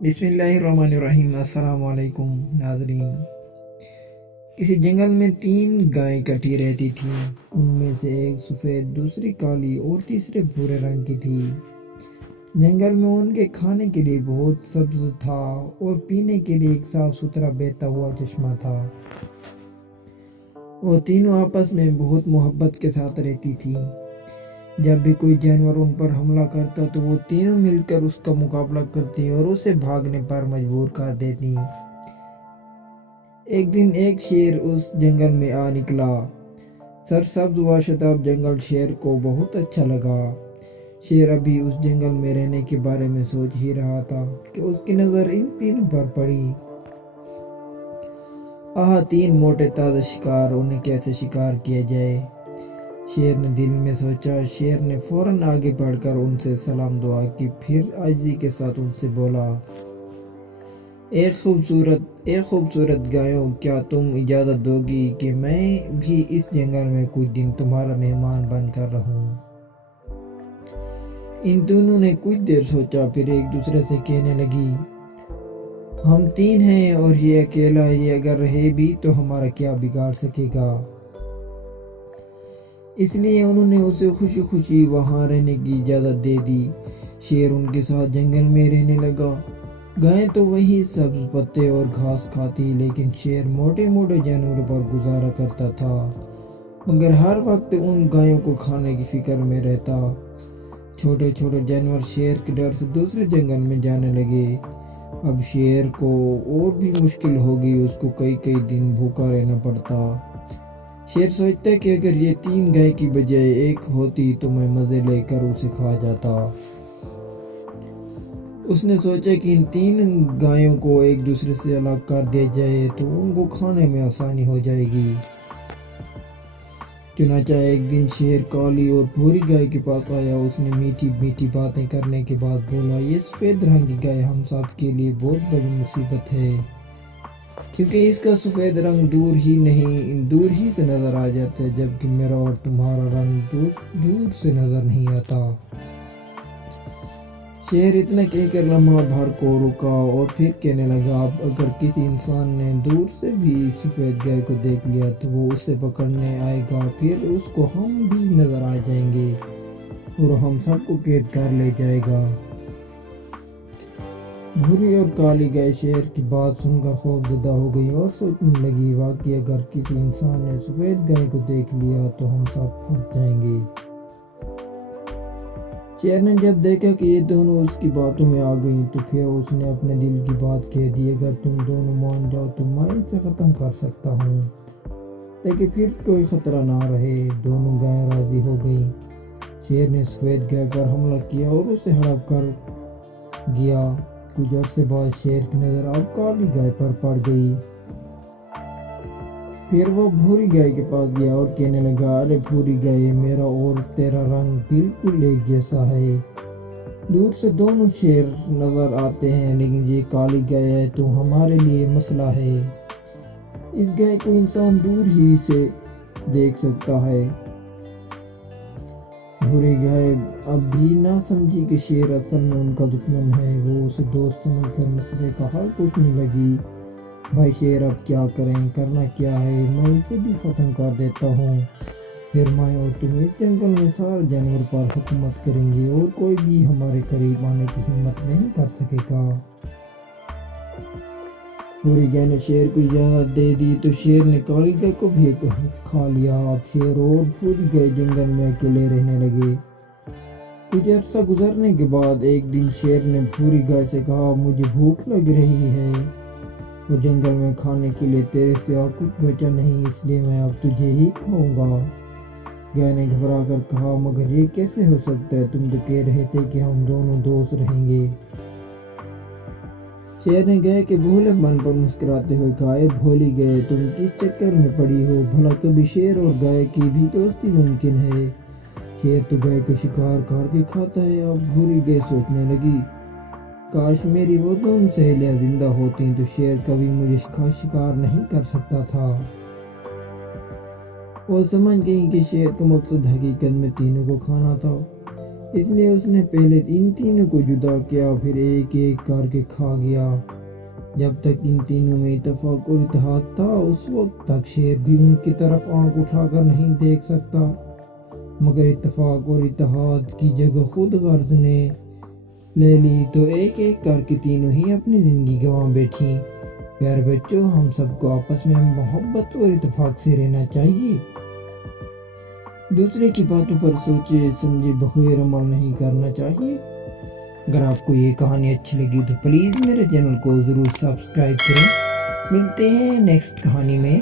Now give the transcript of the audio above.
بسم اللہ الرحمن الرحیم۔ السلام علیکم ناظرین۔ کسی جنگل میں 3 گائیں کٹی رہتی تھیں۔ ان میں سے ایک سفید، دوسری کالی اور تیسرے بھورے رنگ کی تھی۔ جنگل میں ان کے کھانے کے لیے بہت سبز تھا اور پینے کے لیے ایک صاف ستھرا بہتا ہوا چشمہ تھا۔ وہ تینوں آپس میں بہت محبت کے ساتھ رہتی تھیں۔ جب بھی کوئی جانور ان پر حملہ کرتا تو وہ تینوں مل کر اس کا مقابلہ کرتی اور اسے بھاگنے پر مجبور کر دیتی۔ ایک دن ایک شیر اس جنگل میں آ نکلا۔ سرسبز و شاداب جنگل شیر کو بہت اچھا لگا۔ شیر ابھی اس جنگل میں رہنے کے بارے میں سوچ ہی رہا تھا کہ اس کی نظر ان تینوں پر پڑی۔ 3 موٹے تازہ شکار، انہیں کیسے شکار کیا جائے؟ شیر نے دل میں سوچا۔ شیر نے فوراً آگے بڑھ کر ان سے سلام دعا کی، پھر عاجزی کے ساتھ ان سے بولا، اے خوبصورت گایوں، کیا تم اجازت دو گی کہ میں بھی اس جنگل میں کچھ دن تمہارا مہمان بن کر رہوں؟ ان دونوں نے کچھ دیر سوچا، پھر ایک دوسرے سے کہنے لگی، ہم 3 ہیں اور یہ اکیلا ہے، یہ اگر رہے بھی تو ہمارا کیا بگاڑ سکے گا؟ اس لیے انہوں نے اسے خوشی خوشی وہاں رہنے کی اجازت دے دی۔ شیر ان کے ساتھ جنگل میں رہنے لگا۔ گائیں تو وہی سبز پتے اور گھاس کھاتی، لیکن شیر موٹے موٹے جانوروں پر گزارا کرتا تھا، مگر ہر وقت ان گایوں کو کھانے کی فکر میں رہتا۔ چھوٹے چھوٹے جانور شیر کے ڈر سے دوسرے جنگل میں جانے لگے۔ اب شیر کو اور بھی مشکل ہوگی، اس کو کئی دن بھوکا رہنا پڑتا۔ شیر سوچتا کہ اگر یہ 3 گائے کی بجائے ایک ہوتی تو میں مزے لے کر اسے کھا جاتا۔ اس نے سوچا کہ ان 3 گایوں کو ایک دوسرے سے الگ کر دیا جائے تو ان کو کھانے میں آسانی ہو جائے گی۔ چنانچہ ایک دن شیر کالی اور بھوری گائے کے پاس آیا۔ اس نے میٹھی میٹھی باتیں کرنے کے بعد بولا، یہ سفید رنگ کی گائے ہم سب کے لیے بہت بڑی مصیبت ہے، کیونکہ اس کا سفید رنگ دور ہی سے نظر آ جاتا ہے، جبکہ میرا اور تمہارا رنگ دور سے نظر نہیں آتا۔ شیر اتنا کہہ کر لمحہ بھر کو رکا اور پھر کہنے لگا، اب اگر کسی انسان نے دور سے بھی سفید گائے کو دیکھ لیا تو وہ اسے پکڑنے آئے گا، پھر اس کو ہم بھی نظر آ جائیں گے اور ہم سب کو قید کر لے جائے گا۔ بھوری اور کالی گائے شیر کی بات سن کر خوف زدہ ہو گئی اور سوچنے لگی، واقعی اگر کسی انسان نے سفید گائے کو دیکھ لیا تو ہم سب پھنس جائیں گے۔ شیر نے جب دیکھا کہ یہ دونوں اس کی باتوں میں آ گئیں تو پھر اس نے اپنے دل کی بات کہہ دی، اگر تم دونوں مان جاؤ تو میں اسے ختم کر سکتا ہوں تاکہ پھر کوئی خطرہ نہ رہے۔ دونوں گائیں راضی ہو گئیں۔ شیر نے سفید گائے پر حملہ کیا اور اسے ہڑپ کر گیا۔ کچھ عرصے بعد شیر کی نظر اب کالی گائے پر پڑ گئی۔ پھر وہ بھوری گائے کے پاس گیا اور کہنے لگا، ارے بھوری گائے، میرا اور تیرا رنگ بالکل ایک جیسا ہے، دور سے دونوں شیر نظر آتے ہیں، لیکن یہ کالی گائے ہے تو ہمارے لیے مسئلہ ہے۔ اس گائے کو انسان دور ہی سے دیکھ سکتا ہے۔ بھوری گائے اب بھی نہ سمجھی کہ شیر اصل میں ان کا دشمن ہے۔ وہ اسے دوست سمجھ کر مسئلے کا حل پوچھنے لگی، بھائی شیر، اب کیا کریں؟ کرنا کیا ہے؟ میں اسے بھی ختم کر دیتا ہوں، پھر میں اور تم اس جنگل میں سارے جانور پر حکومت کریں گے اور کوئی بھی ہمارے قریب آنے کی ہمت نہیں کر سکے گا۔ بھوری گائے نے شیر کو اجازت دے دی تو شیر نے کالی گائے کو بھی کھا لیا۔ اب شیر اور بھوری گائے جنگل میں اکیلے رہنے لگے۔ کچھ عرصہ گزرنے کے بعد ایک دن شیر نے بھوری گائے سے کہا، مجھے بھوک لگ رہی ہے اور جنگل میں کھانے کے لیے تیرے سوا کچھ بچا نہیں، اس لیے میں اب تجھے ہی کھاؤں گا۔ گائے نے گھبرا کر کہا، مگر یہ کیسے ہو سکتا ہے؟ تم تو کہہ رہے تھے کہ ہم دونوں دوست رہیں گے۔ شیر نے گائے کے بھولے من پر مسکراتے ہوئے کہا، اے بھولی گائے، تم کس چکر میں پڑی ہو؟ بھلا کبھی شیر اور گائے کی بھی دوستی ممکن ہے؟ شیر تو گائے کو شکار کر کے کھاتا ہے۔ اب بھوری گائے سوچنے لگی، کاش میری وہ دونوں سہیلیاں زندہ ہوتیں تو شیر کبھی مجھے شکار نہیں کر سکتا تھا۔ وہ سمجھ گئی کہ شیر کا مقصد حقیقت میں تینوں کو کھانا تھا۔ اس لیے اس نے پہلے ان تینوں کو جدا کیا، پھر ایک ایک کر کے کھا گیا۔ جب تک ان تینوں میں اتفاق اور اتحاد تھا اس وقت تک شیر بھی ان کی طرف آنکھ اٹھا کر نہیں دیکھ سکتا، مگر اتفاق اور اتحاد کی جگہ خود غرض نے لے لی تو ایک ایک کر کے تینوں ہی اپنی زندگی گنوا بیٹھی۔ پیارے بچوں، ہم سب کو آپس میں محبت اور اتفاق سے رہنا چاہیے، دوسرے کی باتوں پر سوچے سمجھے بغیر عمل نہیں کرنا چاہیے۔ اگر آپ کو یہ کہانی اچھی لگی تو پلیز میرے چینل کو ضرور سبسکرائب کریں۔ ملتے ہیں نیکسٹ کہانی میں۔